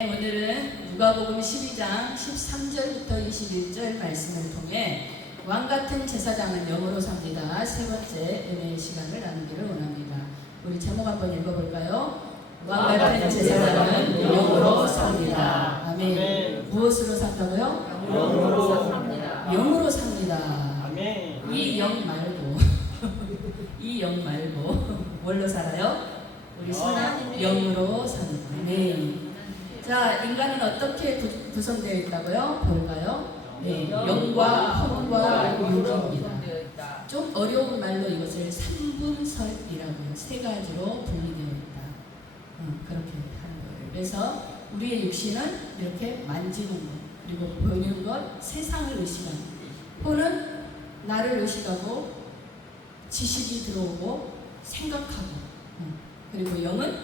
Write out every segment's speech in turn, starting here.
오늘은 누가복음 12장 13절부터 21절 말씀을 통해 왕같은 제사장은 영으로 삽니다. 세 번째 은혜의 시간을 나누기를 원합니다. 우리 제목 한번 읽어볼까요? 왕같은 제사장은 영으로 삽니다. 아멘. 무엇으로 산다고요? 영으로 삽니다. 영으로 삽니다. 아멘. 이 영 말고 이 영 말고 뭘로 살아요? 우리 선한 영으로 삽니다. 아멘. 자, 인간은 어떻게 구성되어 있다고요? 볼까요? 네, 영과 혼과 육입니다. 좀 어려운 말로 이것을 삼분설이라고요. 세 가지로 분리되어 있다. 그렇게 하는 거예요. 그래서 우리의 육신은 이렇게 만지는 것, 그리고 보는 것, 세상을 의식하는 것. 혼은 나를 의식하고 지식이 들어오고 생각하고, 그리고 영은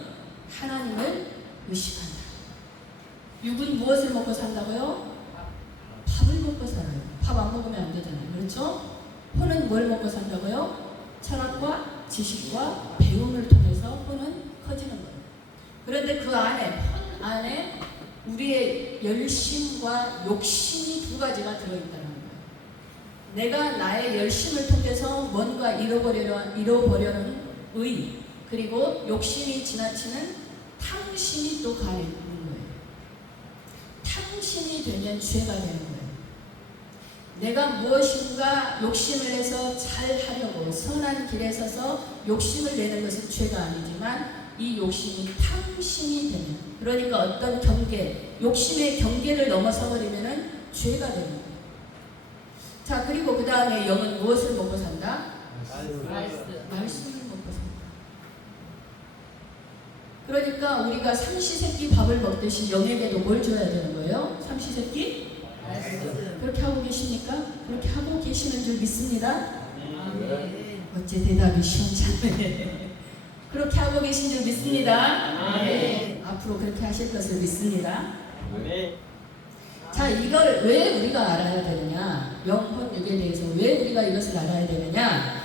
하나님을 의식한다. 육은 무엇을 먹고 산다고요? 밥을 먹고 살아요. 밥 안 먹으면 안 되잖아요. 그렇죠? 혼은 뭘 먹고 산다고요? 철학과 지식과 배움을 통해서 혼은 커지는 거예요. 그런데 그 안에, 혼 안에 우리의 열심과 욕심이 두 가지가 들어있다는 거예요. 내가 나의 열심을 통해서 뭔가 이뤄보려는 의, 그리고 욕심이 지나치는 탐심이 또 가해 있는 거예요. 탐심이 되면 죄가 되는 거예요. 내가 무엇인가 욕심을 해서 잘 하려고 선한 길에 서서 욕심을 내는 것은 죄가 아니지만 이 욕심이 탐심이 되면, 그러니까 어떤 경계, 욕심의 경계를 넘어서 버리면 죄가 되는 거예요. 자, 그리고 그 다음에 영은 무엇을 먹고 산다? 말씀을 먹고 산다. 그러니까 우리가 삼시세끼 밥을 먹듯이 영에게도 뭘 줘야 되는 거예요? 삼시세끼? 그렇게 하고 계십니까? 그렇게 하고 계시는 줄 믿습니다. 어째 대답이 시원찮네. 그렇게 하고 계신 줄 믿습니다. 앞으로 그렇게 하실 것을 믿습니다. 자, 이걸 왜 우리가 알아야 되느냐? 영혼 육에 대해서 왜 우리가 이것을 알아야 되느냐?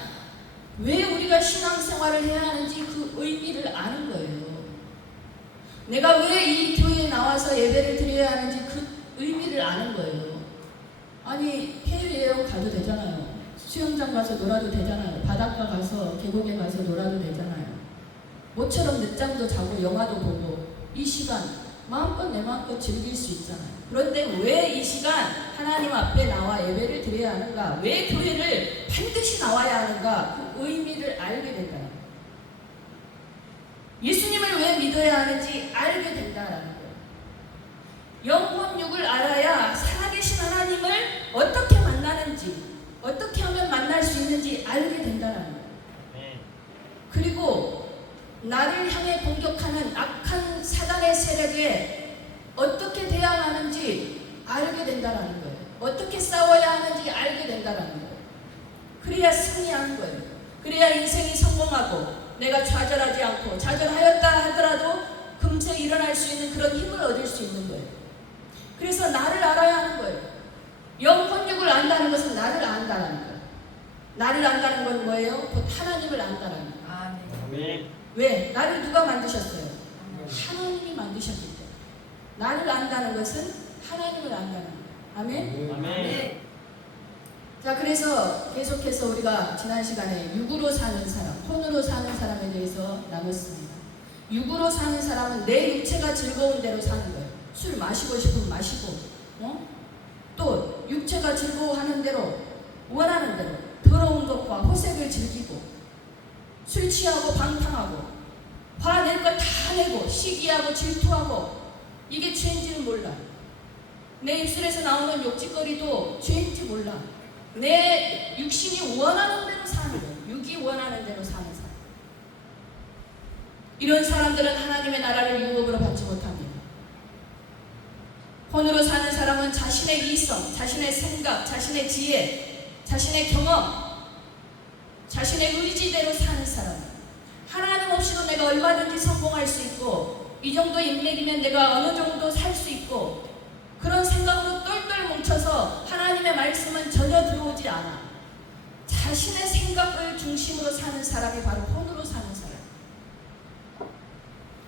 왜 우리가 신앙생활을 해야 하는지 그 의미를 아는 거예요. 내가 왜 이 교회에 나와서 예배를 드려야 하는지 그 의미를 아는 거예요. 아니, 해외여행 가도 되잖아요. 수영장 가서 놀아도 되잖아요. 바닷가 가서 계곡에 가서 놀아도 되잖아요. 모처럼 늦잠도 자고 영화도 보고 이 시간 마음껏 내 마음껏 즐길 수 있잖아요. 그런데 왜 이 시간 하나님 앞에 나와 예배를 드려야 하는가? 왜 교회를 반드시 나와야 하는가? 그 의미를 알게 된다. 예수님을 왜 믿어야 하는지 알게 된다라는 거예요. 영혼 육을 알아야 살아계신 하나님을 어떻게 만나는지, 어떻게 하면 만날 수 있는지 알게 된다라는 거예요. 그리고 나를 향해 공격하는 악한 사단의 세력에 어떻게 대항하는지 알게 된다라는 거예요. 어떻게 싸워야 하는지 알게 된다라는 거예요. 그래야 승리하는 거예요. 그래야 인생이 성공하고 내가 좌절하지 않고, 좌절하였다 하더라도 금세 일어날 수 있는 그런 힘을 얻을 수 있는 거예요. 그래서 나를 알아야 하는 거예요. 영혼육을 안다는 것은 나를 안다는 거예요. 나를 안다는 건 뭐예요? 곧 하나님을 안다는 거예요. 아멘. 왜? 나를 누가 만드셨어요? 하나님이 만드셨기 때문에. 나를 안다는 것은 하나님을 안다는 거예요. 아멘? 아멘. 자, 그래서 계속해서 우리가 지난 시간에 육으로 사는 사람, 혼으로 사는 사람에 대해서 나눴습니다. 육으로 사는 사람은 내 육체가 즐거운 대로 사는 거예요. 술 마시고 싶으면 마시고, 또 육체가 즐거워하는 대로, 원하는 대로 더러운 것과 호색을 즐기고, 술 취하고 방탕하고, 화낼 것 다 내고, 시기하고 질투하고, 이게 죄인지는 몰라. 내 입술에서 나오는 욕짓거리도 죄인지 몰라. 내 육신이 원하는 대로 사는 거예요. 육이 원하는 대로 사는 사람. 이런 사람들은 하나님의 나라를 유업으로 받지 못합니다. 혼으로 사는 사람은 자신의 이성, 자신의 생각, 자신의 지혜, 자신의 경험, 자신의 의지대로 사는 사람. 하나님 없이도 내가 얼마든지 성공할 수 있고, 이 정도 인맥이면 내가 어느 정도 살 수 있고, 그런 생각으로 똘똘 뭉쳐서 하나님의 말씀은 전혀 들어오지 않아. 자신의 생각을 중심으로 사는 사람이 바로 혼으로 사는 사람.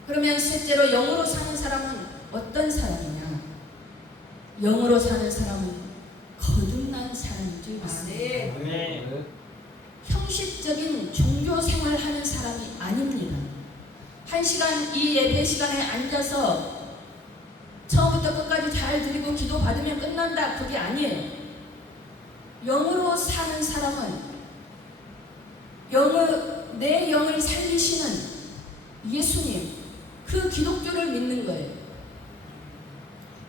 그러면 셋째로 영으로 사는 사람은 어떤 사람이냐? 영으로 사는 사람은 거듭난 사람인 줄 믿습니다. 아멘. 형식적인 종교 생활하는 사람이 아닙니다. 한 시간 이 예배 시간에 앉아서 처음부터 끝까지 잘 드리고 기도 받으면 끝난다. 그게 아니에요. 영으로 사는 사람은 내 영을 살리시는 예수님, 그 기독교를 믿는 거예요.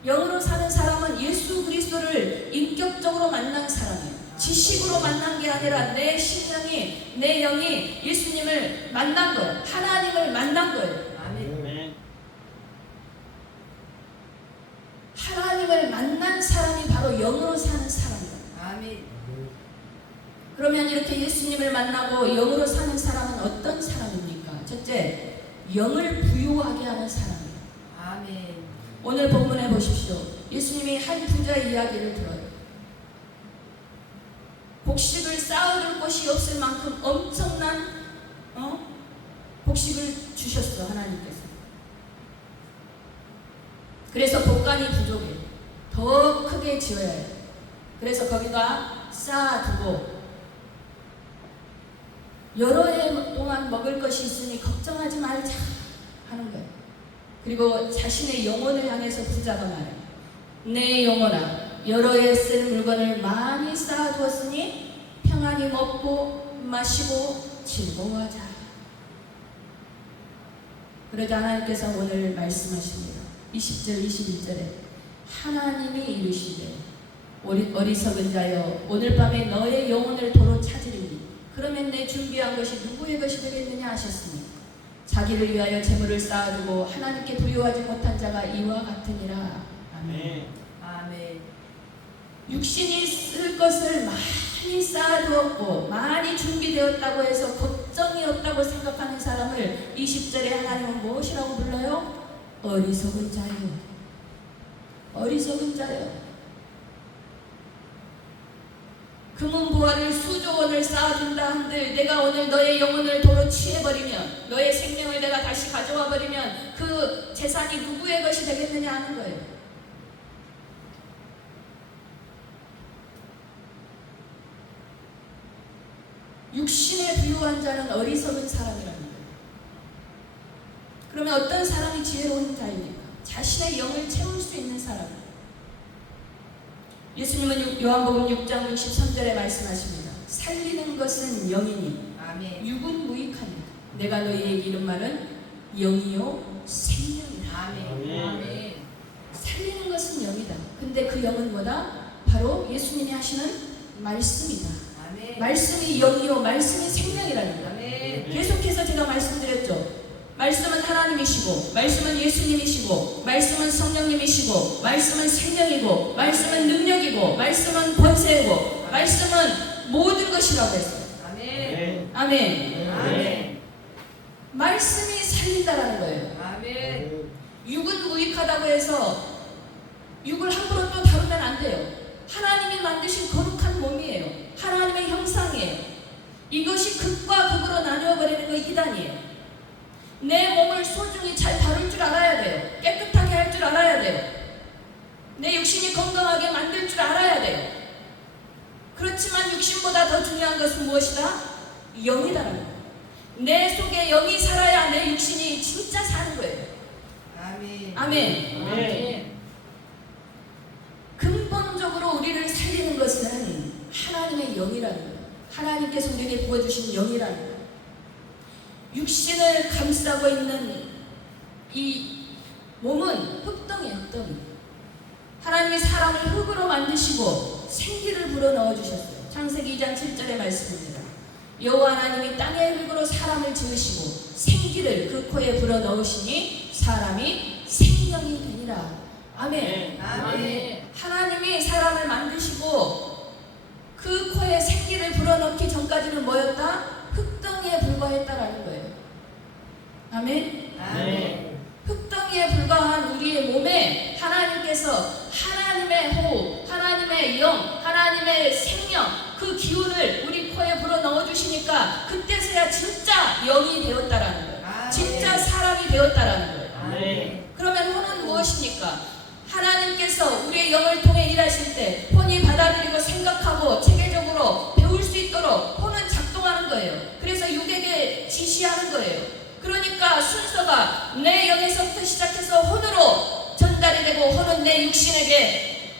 영으로 사는 사람은 예수 그리스도를 인격적으로 만난 사람이에요. 지식으로 만난 게 아니라 내 심령이, 내 영이 예수님을 만난 거예요. 하나님을 만난 거예요. 아멘. 하나님을 만난 사람이 바로 영으로 사는 사람이에요. 아멘. 그러면 이렇게 예수님을 만나고 영으로 사는 사람은 어떤 사람입니까? 첫째, 영을 부유하게 하는 사람이에요. 아멘. 오늘 본문에 보십시오. 예수님이 한 부자의 이야기를 들어요. 곡식을 쌓아둘 곳이 없을 만큼 엄청난 곡식을 주셨어, 하나님께서. 그래서 복간이 부족해. 더 크게 지어야 해. 그래서 거기다 쌓아두고 여러 해 동안 먹을 것이 있으니 걱정하지 말자 하는 거예요. 그리고 자신의 영혼을 향해서 부자가 말해요. 내 영혼아, 여러 해 쓸 물건을 많이 쌓아두었으니 평안히 먹고 마시고 즐거워하자. 그러자 하나님께서 오늘 말씀하십니다. 20절 21절에 하나님이 이르시되 어리석은 자여, 오늘 밤에 너의 영혼을 도로 찾으리니 그러면 내 준비한 것이 누구의 것이 되겠느냐 하셨으니 자기를 위하여 재물을 쌓아두고 하나님께 부유하지 못한 자가 이와 같으니라. 아멘. 아멘. 육신이 쓸 것을 많이 쌓아두었고 많이 준비되었다고 해서 걱정이 없다고 생각하는 사람을 20절에 하나님은 무엇이라고 불러요? 어리석은 자요. 어리석은 자요. 금은보화를 수조 원을 쌓아둔다 한들 내가 오늘 너의 영혼을 도로 취해버리면, 너의 생명을 내가 다시 가져와 버리면 그 재산이 누구의 것이 되겠느냐 하는 거예요. 육신에 부유한 자는 어리석은 사람이라는 거예요. 그러면 어떤 사람이 지혜로운 자입니까? 자신의 영을 채울 수 있는 사람. 예수님은 요한복음 6장 63절에 말씀하십니다. 살리는 것은 영이니 아멘. 육은 무익하니라. 내가 너희에게 이른 말은 영이요 생명이라. 아멘. 아멘. 살리는 것은 영이다. 근데 그 영은 뭐다? 바로 예수님이 하시는 말씀이다. 아멘. 말씀이 영이요 말씀이 생명이라는 거야. 아멘. 계속해서 제가 말씀드렸죠. 말씀은 하나님이시고, 말씀은 예수님이시고, 말씀은 성령님이시고, 말씀은 생명이고, 말씀은 능력이고, 말씀은 권세이고, 말씀은 모든 것이라고 했어요. 아멘. 아멘. 아멘. 말씀이 살린다라는 거예요. 아멘. 육은 무익하다고 해서 육을 함부로 또 다루면 안 돼요. 하나님이 만드신 거룩한 몸이에요. 하나님의 형상이에요. 이것이 극과 극으로 나누어버리는 거 이단이에요. 내 몸을 소중히 잘 다룰 줄 알아야 돼요. 깨끗하게 할 줄 알아야 돼요. 내 육신이 건강하게 만들 줄 알아야 돼요. 그렇지만 육신보다 더 중요한 것은 무엇이다? 영이다라는 거예요. 내 속에 영이 살아야 내 육신이 진짜 사는 거예요. 아멘. 아멘. 아멘. 근본적으로 우리를 살리는 것은 하나님의 영이라는 거예요. 하나님께서 우리에게 부어주신 영이라는 거예요. 육신을 감싸고 있는 이 몸은 흙덩이에요, 흙덩이. 하나님이 사람을 흙으로 만드시고 생기를 불어넣어 주셨어요. 창세기 2장 7절의 말씀입니다. 여호와 하나님이 땅의 흙으로 사람을 지으시고 생기를 그 코에 불어넣으시니 사람이 생명이 되니라. 아멘. 아멘. 하나님이 사람을 만드시고 그 코에 생기를 불어넣기 전까지는 뭐였다? 흙덩이에 불과했다라는 거예요. 아멘. 아멘. 흙덩이에 불과한 우리의 몸에 하나님께서 하나님의 호흡, 하나님의 영, 하나님의 생명, 그 기운을 우리 코에 불어넣어 주시니까 그때서야 진짜 영이 되었다라는 거예요. 진짜 사람이 되었다라는 거예요. 아멘. 그러면 혼은 무엇입니까? 하나님께서 우리의 영을 통해 일하실 때 혼이 받아들이고 생각하고 체계적으로 배울 수 있도록 혼은 작동하는 거예요. 그래서 육에게 지시하는 거예요. 그러니까 순서가 내 영에서부터 시작해서 혼으로 전달이 되고 혼은 내 육신에게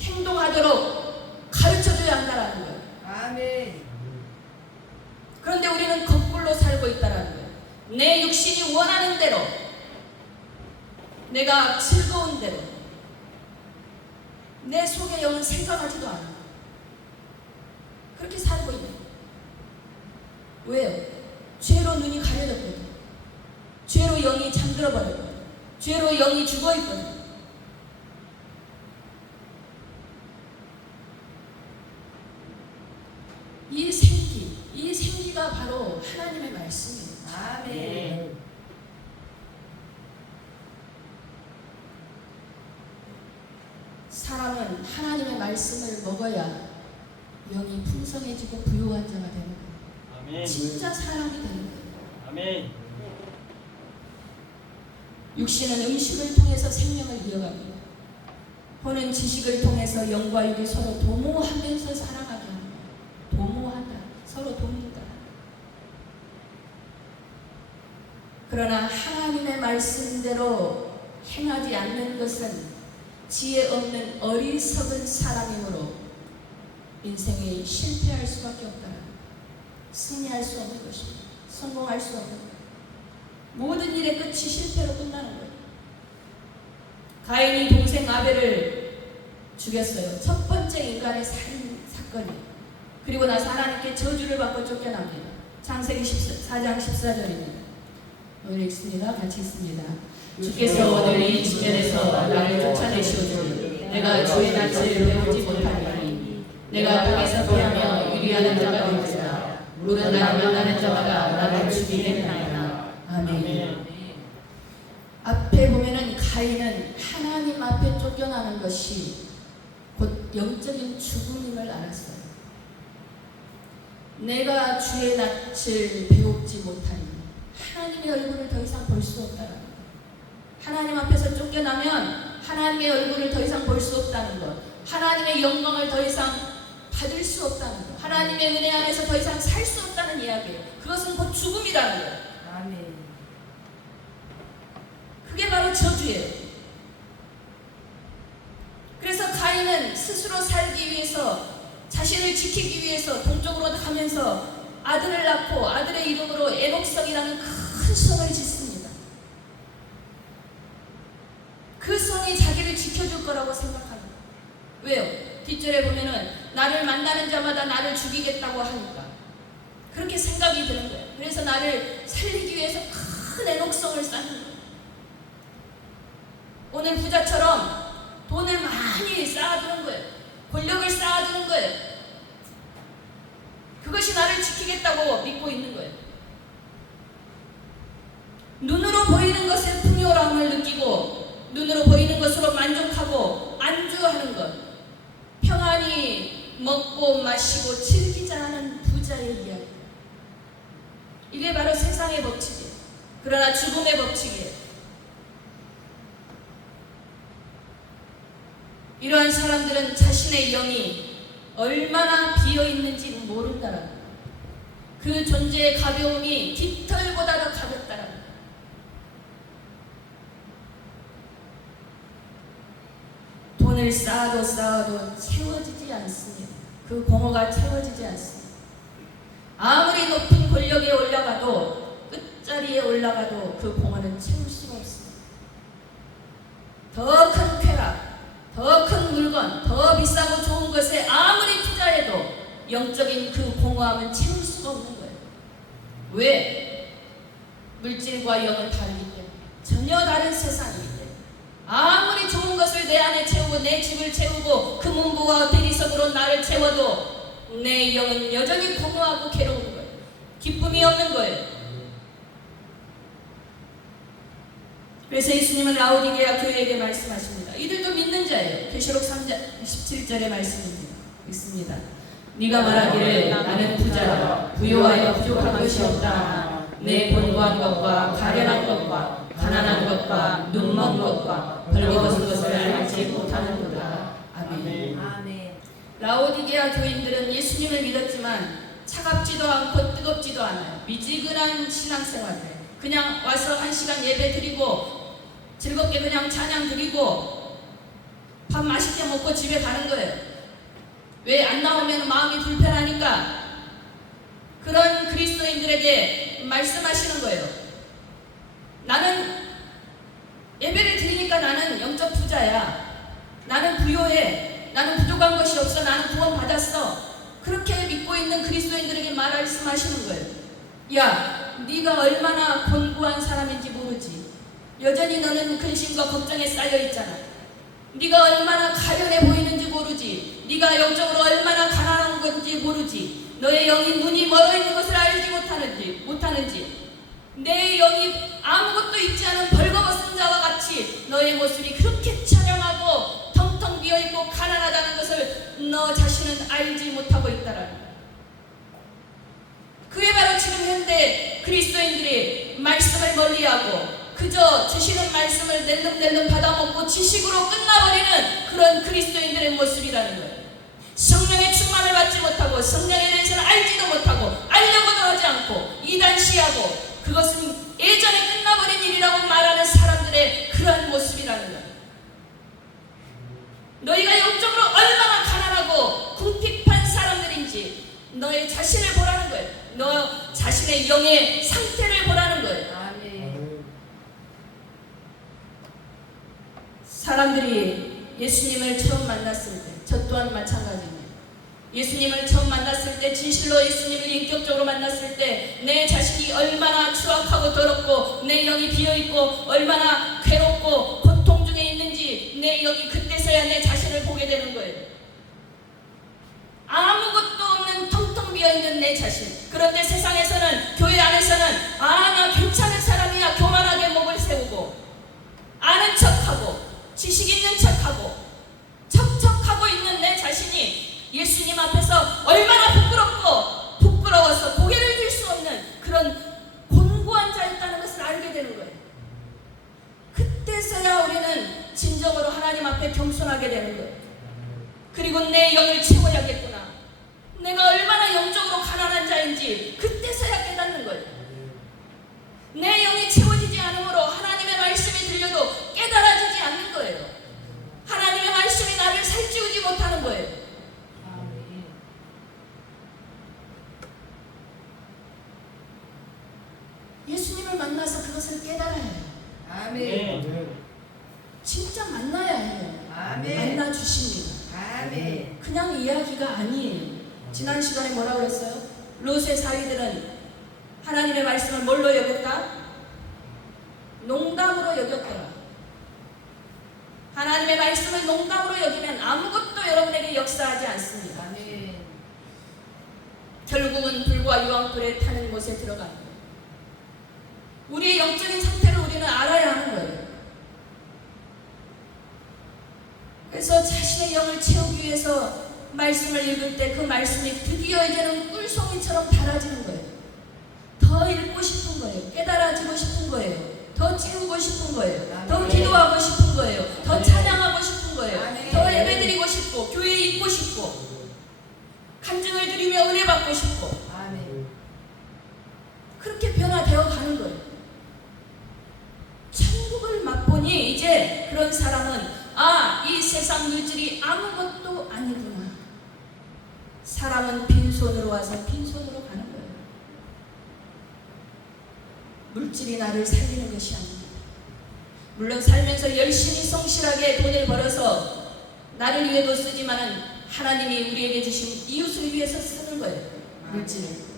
행동하도록 가르쳐줘야 한다는 거예요. 아멘. 그런데 우리는 거꾸로 살고 있다는 거예요. 내 육신이 원하는 대로, 내가 즐거운 대로, 내 속의 영은 생각하지도 않아. 그렇게 살고 있는 거예요. 왜요? 죄로 눈이 가려졌거든. 죄로 영이 잠들어 버렸거든. 죄로 영이 죽어 있거든. 이 생기가 바로 하나님의 말씀이에요. 아멘. 사람은 하나님의 말씀을 먹어야 영이 풍성해지고 부유한 자가 되는 거예요. 아멘. 진짜 사람이 되는 거예요. 아멘. 육신은 음식을 통해서 생명을 이어갑니다. 혼은 지식을 통해서 영과 육이 서로 도모하면서 살아가게 합니다. 도모한다. 서로 돕는다. 그러나 하나님의 말씀대로 행하지 않는 것은 지혜 없는 어리석은 사람이므로 인생에 실패할 수밖에 없다. 승리할 수 없는 것입니다. 성공할 수 없는 것. 모든 일의 끝이 실패로 끝나는 거예요. 가인이 동생 아벨을 죽였어요. 첫 번째 인간의 살인 사건이에요. 그리고 나서 하나님께 저주를 받고 쫓겨납니다. 창세기 4장 14절입니다. 오늘 읽습니다. 같이 읽습니다. 주께서 오늘 이 지면에서 나를 쫓아내시오니 내가 주의 낯을 배우지 못하리니 내가 땅에서 피하며 유리하는 자가 되리라. 물은 나를 만나는 자마다 나를 죽이겠나이다. 아멘. 앞에 보면은 가인은 하나님 앞에 쫓겨나는 것이 곧 영적인 죽음임을 알았어요. 내가 주의 낯을 배우지 못하니 하나님의 얼굴을 더 이상 볼 수 없다는 것. 하나님 앞에서 쫓겨나면 하나님의 얼굴을 더 이상 볼 수 없다는 것. 하나님의 영광을 더 이상 받을 수 없다는 것. 하나님의 은혜 안에서 더 이상 살 수 없다는 이야기예요. 그것은 곧 죽음이라는 거예요. 아멘. 그게 바로 저주예요. 그래서 가인은 스스로 살기 위해서, 자신을 지키기 위해서 동쪽으로 가면서 아들을 낳고 아들의 이름으로 에녹성이라는 큰 성을 짓습니다. 그 성이 자기를 지켜줄 거라고 생각합니다. 왜요? 뒷절에 보면은 나를 만나는 자마다 나를 죽이겠다고 하니까 그렇게 생각이 드는 거예요. 그래서 나를 살리기 위해서 큰 에녹성을 쌓는 거예요. 오늘 부자처럼 돈을 많이 쌓아두는 거예요. 권력을 쌓아두는 거예요. 그것이 나를 지키겠다고 믿고 있는 거예요. 눈으로 보이는 것의 풍요로움을 느끼고 눈으로 보이는 것으로 만족하고 안주하는 것, 평안히 먹고 마시고 즐기자는 부자의 이야기. 이게 바로 세상의 법칙이에요. 그러나 죽음의 법칙이에요. 이러한 사람들은 자신의 영이 얼마나 비어있는지 모른다라는 거예요. 그 존재의 가벼움이 깃털보다도 가볍다라는 거예요. 돈을 쌓아도 채워지지 않습니다. 그 공허가 채워지지 않습니다. 아무리 높은 권력에 올라가도 끝자리에 올라가도 그 공허는 채울 수가 없습니다. 더 큰 쾌락, 더 큰 물건, 더 비싸고 좋은 것에 아무리 투자해도 영적인 그 공허함은 채울 수가 없는 거예요. 왜? 물질과 영은 다르기 때문에. 전혀 다른 세상이기 때문에. 아무리 좋은 것을 내 안에 채우고 내 집을 채우고 그 문구와 대리석으로 나를 채워도 내 영은 여전히 공허하고 괴로운 거예요. 기쁨이 없는 거예요. 그래서 예수님은 라오디게아 교회에게 말씀하십니다. 이들도 믿는 자예요. 계시록 3장 17절의 말씀입니다. 읽습니다. 네가 말하기를 나는 부자라 부요하여 부족한 것이 없다. 내 본고한 것과 가련한 것과 가난한 것과 눈먼 것과 벌거벗은 것을 알지 못하는도다. 아멘. 아멘. 라오디게아 교인들은 예수님을 믿었지만 차갑지도 않고 뜨겁지도 않아요. 미지근한 신앙생활을 그냥 와서 1시간 예배 드리고 즐겁게 그냥 찬양 드리고 밥 맛있게 먹고 집에 가는 거예요. 왜 안 나오면 마음이 불편하니까 그런 그리스도인들에게 말씀하시는 거예요. 나는 예배를 드리니까 나는 영적 부자야. 나는 부요해. 나는 부족한 것이 없어. 나는 구원 받았어. 그렇게 믿고 있는 그리스도인들에게 말씀하시는 거예요. 야, 네가 얼마나 곤고한 사람인지 모르지. 여전히 너는 근심과 걱정에 쌓여 있잖아. 네가 얼마나 가련해 보이는지 모르지. 네가 영적으로 얼마나 가난한 건지 모르지. 너의 영이 문이 멀어 있는 것을 알지 못하는지. 내 영이 아무것도 있지 않은 벌거벗은 자와 같이 너의 모습이 그렇게 처량하고 텅텅 비어있고 가난하다는 것을 너 자신은 알지 못하고 있다라는 거야. 그게 바로 지금 현대 그리스도인들이 말씀을 멀리하고 그저 주시는 말씀을 낼름낼름 받아먹고 지식으로 끝나버리는 그런 그리스도인들의 모습이라는 거예요. 성령의 충만을 받지 못하고 성령에 대해서는 알지도 못하고 알려고도 하지 않고 이단시하고 그것은 예전에 끝나버린 일이라고 말하는 사람들의 그러한 모습이라는 거예요. 너희가 영적으로 얼마나 가난하고 궁핍한 사람들인지 너의 자신을 보라는 거예요. 너 자신의 영의 상태를 보라는 거예요. 아멘. 사람들이 예수님을 처음 만났을 때 저 또한 마찬가지입니다. 예수님을 처음 만났을 때 진실로 예수님을 인격적으로 만났을 때 내 자신이 얼마나 추악하고 더럽고 내 영이 비어있고 얼마나 괴롭고 고통 중에 있는지 내 영이 그때서야 내 자신을 보게 되는 거예요. 아무것도 없는 텅텅 비어있는 내 자신. 그런데 세상에서는 교회 안에서는 나 괜찮은 사람이야 교만하게 목을 세우고 아는 척하고 지식 있는 척하고 척척하고 있는 내 자신이 예수님 앞에서 얼마나 부끄러워서 고개를 들 수 없는 그런 곤고한 자였다는 것을 알게 되는 거예요. 그때서야 우리는 진정으로 하나님 앞에 겸손하게 되는 거예요. 그리고 내 영을 채워야겠구나. 내가 얼마나 영적으로 가난한 자인지 그때서야 깨닫는 거예요. 내 영이 채워지지 않으므로 하나님의 말씀이 들려도 깨달아지지 않는 거예요. 하나님의 말씀이 나를 살찌우지 못하는 거예요. 아멘. 예수님을 만나서 그것을 깨달아야 해요. 아멘. 진짜 만나야 해요. 아멘. 만나 주십니다. 아멘. 그냥 이야기가 아니에요. 지난 시간에 뭐라고 했어요? 롯의 사위들은 하나님의 말씀을 뭘로 여겼다? 농담으로 여겼더라. 하나님의 말씀을 농담으로 여기면 아무것도 여러분에게 역사하지 않습니다. 아멘. 결국은 불과 유황불에 타는 곳에 들어가는 거예요. 우리의 영적인 상태를 우리는 알아야 하는 거예요. 그래서 자신의 영을 채우기 위해서 말씀을 읽을 때 그 말씀이 드디어 이제는 꿀송이처럼 달아지는 거예요. 더 읽고 싶은 거예요. 깨달아지고 싶은 거예요. 더 채우고 싶은 거예요. 더 기도하고 싶은 거예요. 더 찬양하고 싶은 거예요. 더 예배드리고 싶고 교회에 있고 싶고 간증을 드리며 은혜 받고 싶고 아멘. 그렇게 변화되어 가는 거예요. 천국을 맛보니 이제 그런 사람은 이 세상 물질이 아무것도 아니구나. 사람은 빈손으로 와서 빈손으로 가는 거예요. 물질이 나를 살리는 것이 아닙니다. 물론 살면서 열심히 성실하게 돈을 벌어서 나를 위해도 쓰지만은 하나님이 우리에게 주신 이웃을 위해서 쓰는 거예요. 물질을.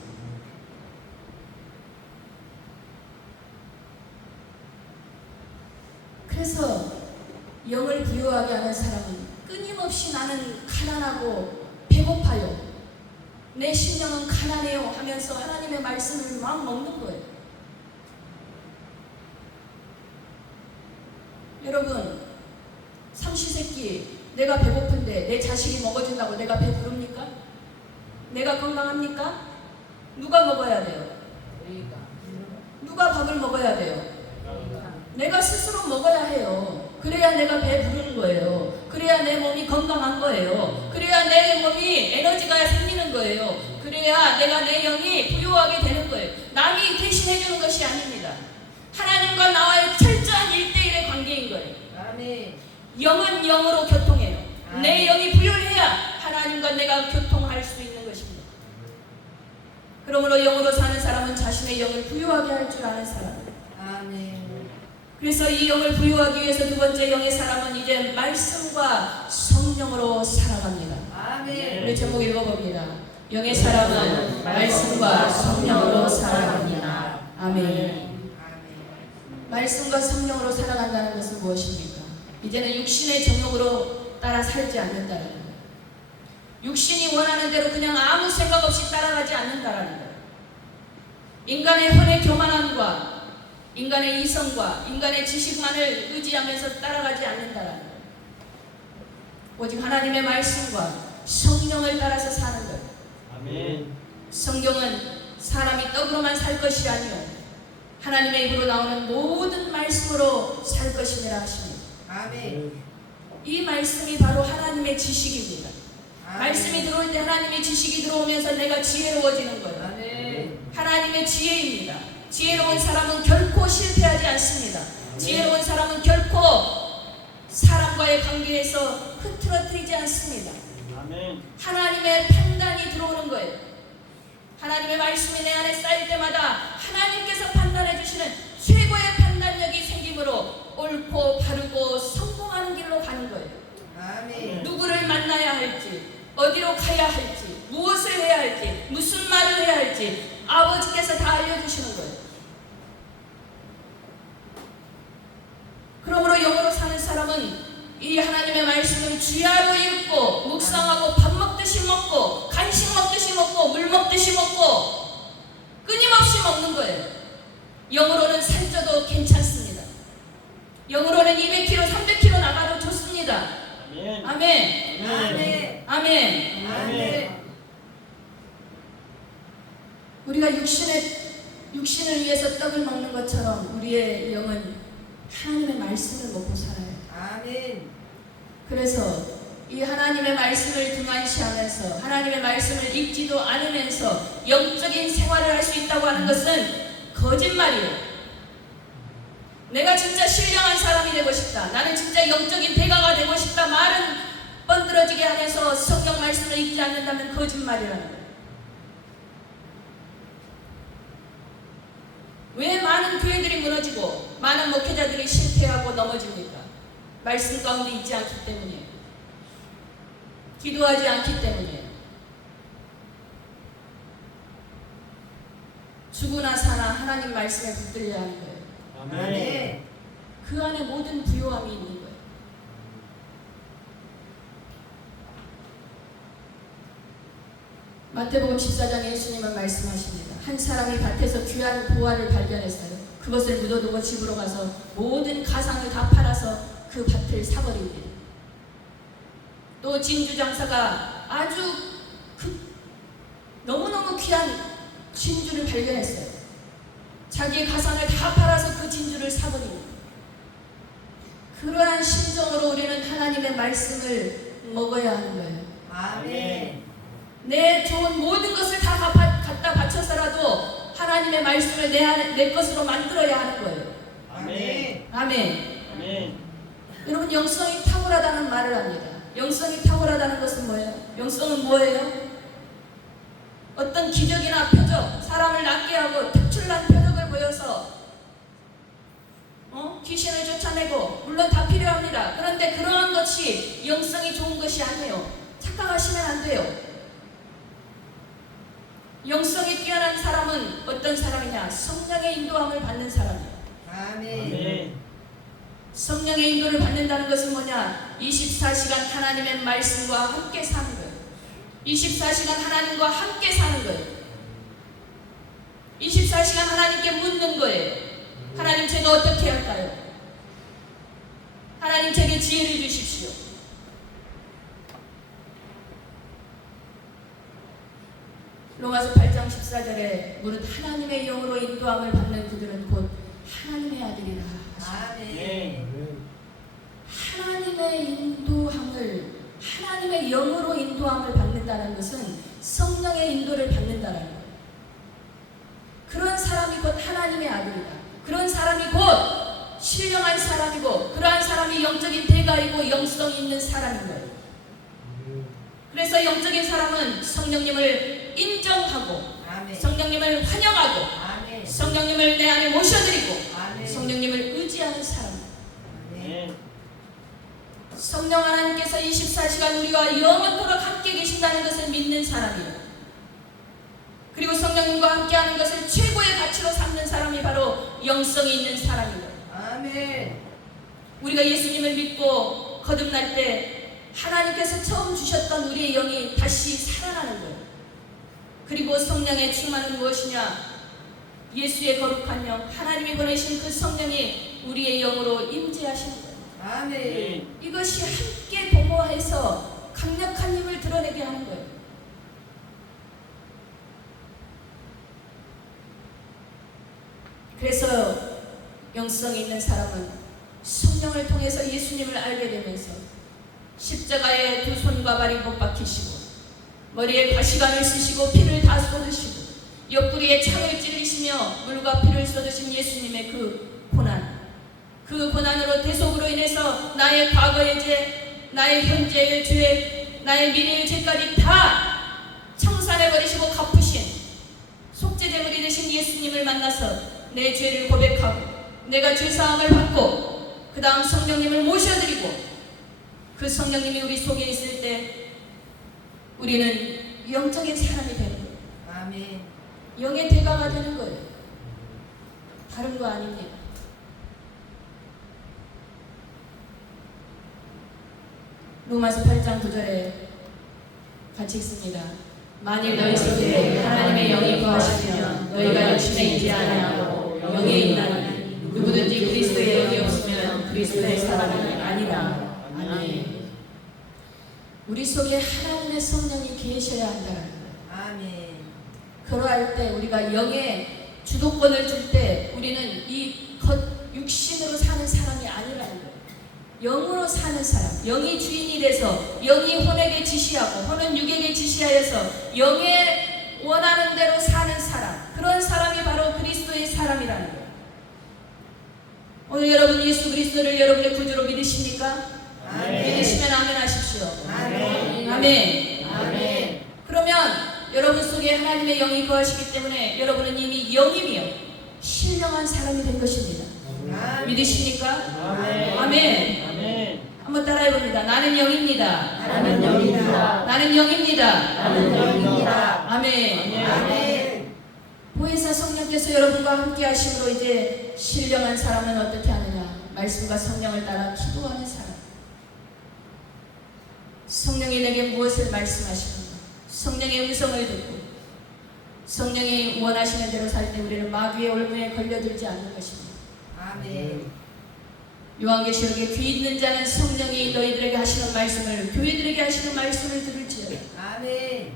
그래서 영을 부여하게 하는 사람은 끊임없이 나는 가난하고 배고파요. 내 심령은 가난해요 하면서 하나님의 말씀을 막 먹는 거예요. 여러분, 삼시세끼 내가 배고픈데 내 자식이 먹어준다고 내가 배부릅니까? 내가 건강합니까? 누가 먹어야 돼요? 우리가. 누가 밥을 먹어야 돼요? 내가 스스로 먹어야 해요. 그래야 내가 배 부르는 거예요. 그래야 내 몸이 건강한 거예요. 그래야 내 몸이 에너지가 생기는 거예요. 그래야 내가 내 영이 부유하게 되는 거예요. 남이 대신해 주는 것이 아닙니다. 하나님과 나와의 철저한 1대1의 관계인 거예요. 아멘. 영은 영으로 교통해요. 아멘. 내 영이 부유해야 하나님과 내가 교통할 수 있는 것입니다. 그러므로 영으로 사는 사람은 자신의 영을 부유하게 할 줄 아는 사람. 아멘. 그래서 이 영을 부유하기 위해서 두 번째 영의 사람은 이제 말씀과 성령으로 살아갑니다. 아멘. 우리 제목 읽어봅니다. 영의 사람은 말씀과 성령으로 살아갑니다. 아멘. 아멘. 말씀과 성령으로 살아간다는 것은 무엇입니까? 이제는 육신의 정욕으로 따라 살지 않는다는 거예요. 육신이 원하는 대로 그냥 아무 생각 없이 따라가지 않는다는 거예요. 인간의 혼의 교만함과 인간의 이성과 인간의 지식만을 의지하면서 따라가지 않는다는 거예요. 오직 하나님의 말씀과 성령을 따라서 사는 거예요. 아멘. 성경은 사람이 떡으로만 살 것이 아니요 하나님의 입으로 나오는 모든 말씀으로 살 것이니라 하십니다. 아멘. 이 말씀이 바로 하나님의 지식입니다. 말씀이 들어올 때 하나님의 지식이 들어오면서 내가 지혜로워지는 거예요. 아멘. 하나님의 지혜입니다. 지혜로운 사람은 결코 실패하지 않습니다. 지혜로운 사람은 결코 사람과의 관계에서 흐트러뜨리지 않습니다. 아멘. 하나님의 판단이 들어오는 거예요. 하나님의 말씀이 내 안에 쌓일 때마다 하나님께서 판단해 주시는 최고의 판단력이 생기므로 옳고 바르고 성공하는 길로 가는 거예요. 아멘. 누구를 만나야 할지, 어디로 가야 할지, 무엇을 해야 할지, 무슨 말을 해야 할지 아버지께서 다 알려주시는 거예요. 그러므로 영으로 사는 사람은 이 하나님의 말씀을 주야로 읽고 묵상하고 밥 먹듯이 먹고 간식 먹듯이 먹고 물 먹듯이 먹고 끊임없이 먹는 거예요. 영으로는 살쪄도 괜찮습니다. 영으로는 200kg, 300kg 나가도 좋습니다. 아멘. 아멘. 아멘. 아멘. 아멘. 우리가 육신을 위해서 떡을 먹는 것처럼 우리의 영은 하나님의 말씀을 먹고 살아요. 아멘. 그래서 이 하나님의 말씀을 등한시하면서 하나님의 말씀을 읽지도 않으면서 영적인 생활을 할 수 있다고 하는 것은 거짓말이에요. 내가 진짜 신령한 사람이 되고 싶다. 나는 진짜 영적인 대가가 되고 싶다. 말은 뻔들어지게 하면서 성경 말씀을 읽지 않는다면 거짓말이라는 거예요. 왜 많은 교회들이 무너지고 많은 목회자들이 실패하고 넘어집니까? 말씀 가운데 있지 않기 때문이에요. 기도하지 않기 때문이에요. 죽으나 사나 하나님 말씀에 붙들려야 하는 거예요. 아멘. 그 안에 모든 부요함이 있는 거예요. 마태복음 14장에 예수님은 말씀하십니다. 한 사람이 밭에서 귀한 보화를 발견했어요. 그것을 묻어두고 집으로 가서 모든 가상을 다 팔아서 그 밭을 사버립니다. 또 진주 장사가 아주 너무너무 귀한 진주를 발견했어요. 자기의 가상을 다 팔아서 그 진주를 사버립니다. 그러한 심정으로 우리는 하나님의 말씀을 먹어야 하는 거예요. 아멘. 내 좋은 모든 것을 다 갖다 바쳐서라도 하나님의 말씀을 내 것으로 만들어야 하는 거예요. 아멘. 아멘. 아멘. 여러분, 영성이 탁월하다는 말을 합니다. 영성이 탁월하다는 것은 뭐예요? 영성은 뭐예요? 어떤 기적이나 표적, 사람을 낫게 하고 특출난 표적을 보여서 귀신을 쫓아내고, 물론 다 필요합니다. 그런데 그러한 것이 영성이 좋은 것이 아니에요. 착각하시면 안 돼요. 영성이 뛰어난 사람은 어떤 사람이냐? 성령의 인도함을 받는 사람이에요. 아멘. 아멘. 성령의 인도를 받는다는 것은 뭐냐? 24시간 하나님의 말씀과 함께 사는 거예요. 24시간 하나님과 함께 사는 거예요. 24시간 하나님께 묻는 거예요. 하나님, 제가 어떻게 할까요? 하나님, 제게 지혜를 주십시오. 로마서 8장 14절에 무릇 하나님의 영으로 인도함을 받는 그들은 곧 하나님의 아들이라 것입니다. 아멘. 하나님의 인도함을, 하나님의 영으로 인도함을 받는다는 것은 성령의 인도를 받는다는 거예요. 그런 사람이 곧 하나님의 아들이다. 그런 사람이 곧 신령한 사람이고, 그러한 사람이 영적인 대가이고 영성이 있는 사람인 거예요. 그래서 영적인 사람은 성령님을 인정하고, 아멘. 성령님을 환영하고, 아멘. 성령님을 내 안에 모셔드리고, 아멘. 성령님을 의지하는 사람. 아멘. 성령 하나님께서 24시간 우리와 영원토록 함께 계신다는 것을 믿는 사람이에요. 그리고 성령님과 함께하는 것을 최고의 가치로 삼는 사람이 바로 영성이 있는 사람이에요. 아멘. 우리가 예수님을 믿고 거듭날 때 하나님께서 처음 주셨던 우리의 영이 다시 살아나는 거예요. 그리고 성령의 충만은 무엇이냐? 예수의 거룩한 영, 하나님이 보내신 그 성령이 우리의 영으로 임재하시는 거예요. 아멘. 이것이 함께 도모해서 강력한 힘을 드러내게 하는 거예요. 그래서 영성이 있는 사람은 성령을 통해서 예수님을 알게 되면서 십자가에 두 손과 발이 못 박히시고, 머리에 가시관을 쓰시고 피를 다 쏟으시고, 옆구리에 창을 찌르시며 물과 피를 쏟으신 예수님의 그 고난, 그 고난으로 대속으로 인해서 나의 과거의 죄, 나의 현재의 죄, 나의 미래의 죄까지 다 청산해버리시고 갚으신 속죄제물이 되신 예수님을 만나서 내 죄를 고백하고 내가 죄사함을 받고 그 다음 성령님을 모셔드리고, 그 성령님이 우리 속에 있을 때 우리는 영적인 사람이 되는 거예요. 아멘. 영의 대가가 되는 거예요. 다른 거 아닙니다. 로마서 8장 9절에 같이 읽습니다. 만일 너희 속에 하나님의 영이 거하시면 너희가 육신에 있지 아니하고 영에 있나니 누구든지 그리스도의 영이 없으면 그리스도의 사람이 아니라. 아멘. 우리 속에 하나님의 성령이 계셔야 한다는 거예요. 아멘. 그러할 때 우리가 영의 주도권을 줄 때 우리는 이 육신으로 사는 사람이 아니라는 거예요. 영으로 사는 사람, 영이 주인이 돼서 영이 혼에게 지시하고 혼은 육에게 지시하여서 영의 원하는 대로 사는 사람, 그런 사람이 바로 그리스도의 사람이라는 거예요. 오늘 여러분 예수 그리스도를 여러분의 구주로 믿으십니까? 아멘. 믿으시면 아멘 하십시오. 아멘. 아멘. 아멘. 그러면 여러분 속에 하나님의 영이 거하시기 때문에 여러분은 이미 영이며 신령한 사람이 된 것입니다. 아멘. 믿으십니까? 아멘. 아멘. 아멘. 한번 따라해봅니다. 나는 영입니다. 나는 영이다. 나는 영입니다. 나는 영이다. 아멘. 아멘. 보혜사 성령께서 여러분과 함께 하심으로 이제 신령한 사람은 어떻게 하느냐? 말씀과 성령을 따라 기도하는 사람. 성령이 내게 무엇을 말씀하시는가? 성령의 음성을 듣고 성령이 원하시는 대로 살 때 우리는 마귀의 올무에 걸려들지 않는 것입니다. 아멘. 요한계시록에 귀 있는 자는 성령이 너희들에게 하시는 말씀을, 교회들에게 하시는 말씀을 들을지어다. 아멘.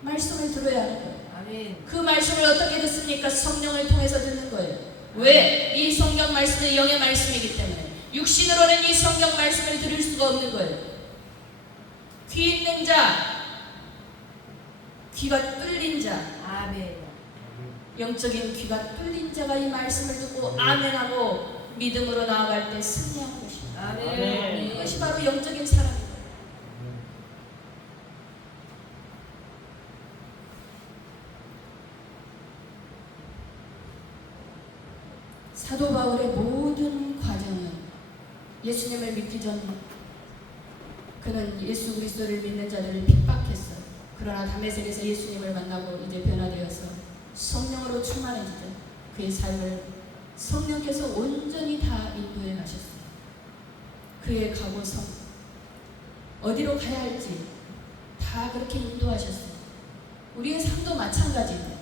말씀을 들어야 하는 거예요. 아멘. 그 말씀을 어떻게 듣습니까? 성령을 통해서 듣는 거예요. 왜? 이 성경 말씀은 영의 말씀이기 때문에 육신으로는 이 성경 말씀을 들을 수가 없는 거예요. 귀 있는 자, 귀가 뚫린 자, 아멘. 영적인 귀가 뚫린 자가 이 말씀을 듣고 아멘하고 믿음으로 나아갈 때 승리하는 것입니다. 아멘. 이것이 바로 영적인 사람입니다. 사도 바울의 모든 과정은 예수님을 믿기 전 그는 예수 그리스도를 믿는 자들을 핍박했어요. 그러나 다메섹에서 예수님을 만나고 이제 변화되어서 성령으로 충만해지자 그의 삶을 성령께서 온전히 다 인도해 가셨어요. 그의 각오성, 어디로 가야 할지 다 그렇게 인도하셨어요. 우리의 삶도 마찬가지입니다.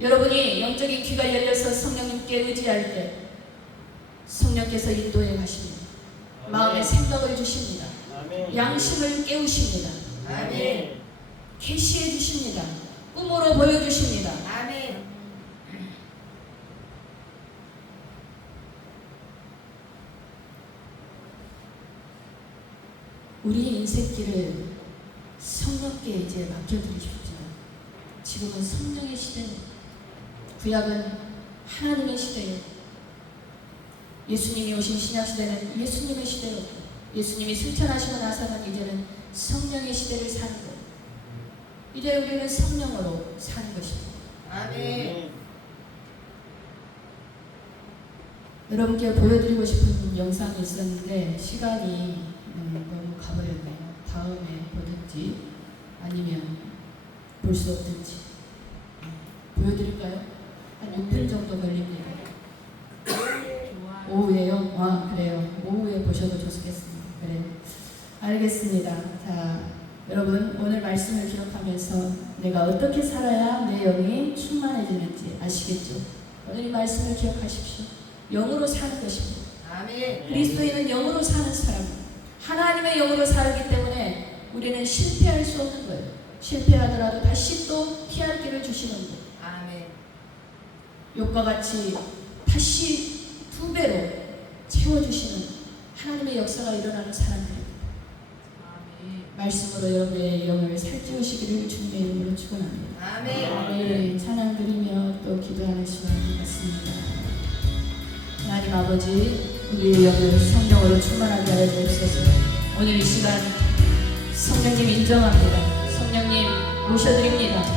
여러분이 영적인 귀가 열려서 성령님께 의지할 때 성령께서 인도해 가십니다. 마음의 생각을 주십니다. 아멘. 양심을 깨우십니다. 아멘. 계시해 주십니다. 꿈으로 보여주십니다. 아멘. 우리 인생길을 성령께 이제 맡겨드리십시오. 지금은 성령의 시대예요. 구약은 하나님의 시대예요. 예수님이 오신 신약 시대는 예수님의 시대예요. 예수님이 승천하시고 나서는 이제는 성령의 시대를 사는 거예요. 이제 우리는 성령으로 사는 것입니다. 아멘. 여러분께 보여드리고 싶은 영상이 있었는데 시간이 너무 가버렸네요. 다음에 보든지 아니면 볼 수 없든지 보여드릴까요? 한 6분 정도 걸립니다. 오후에요? 아 그래요. 오후에 보셔도 좋겠습니다. 그래요. 알겠습니다. 자 여러분 오늘 말씀을 기록하면서 내가 어떻게 살아야 내 영이 충만해지는지 아시겠죠? 오늘 이 말씀을 기억하십시오. 영으로 사는 것입니다. 아멘. 그리스도인은 영으로 사는 사람입니다. 하나님의 영으로 살기 때문에 우리는 실패할 수 없는 거예요. 실패하더라도 다시 또 피할 길을 주시는 거예요. 아멘. 욕과 같이 다시 2배로 채워주시는 하나님의 역사가 일어나는 사람들입니다. 말씀으로 여러분의 영을 살찌우시기를 주님의 이름으로 축원합니다. 아멘. 찬양 드리며 또 기도하는 시간 같습니다. 하나님 아버지, 우리의 영을 성령으로 충만하게 하여 주옵소서. 오늘 이 시간 성령님 인정합니다. 성령님 모셔드립니다.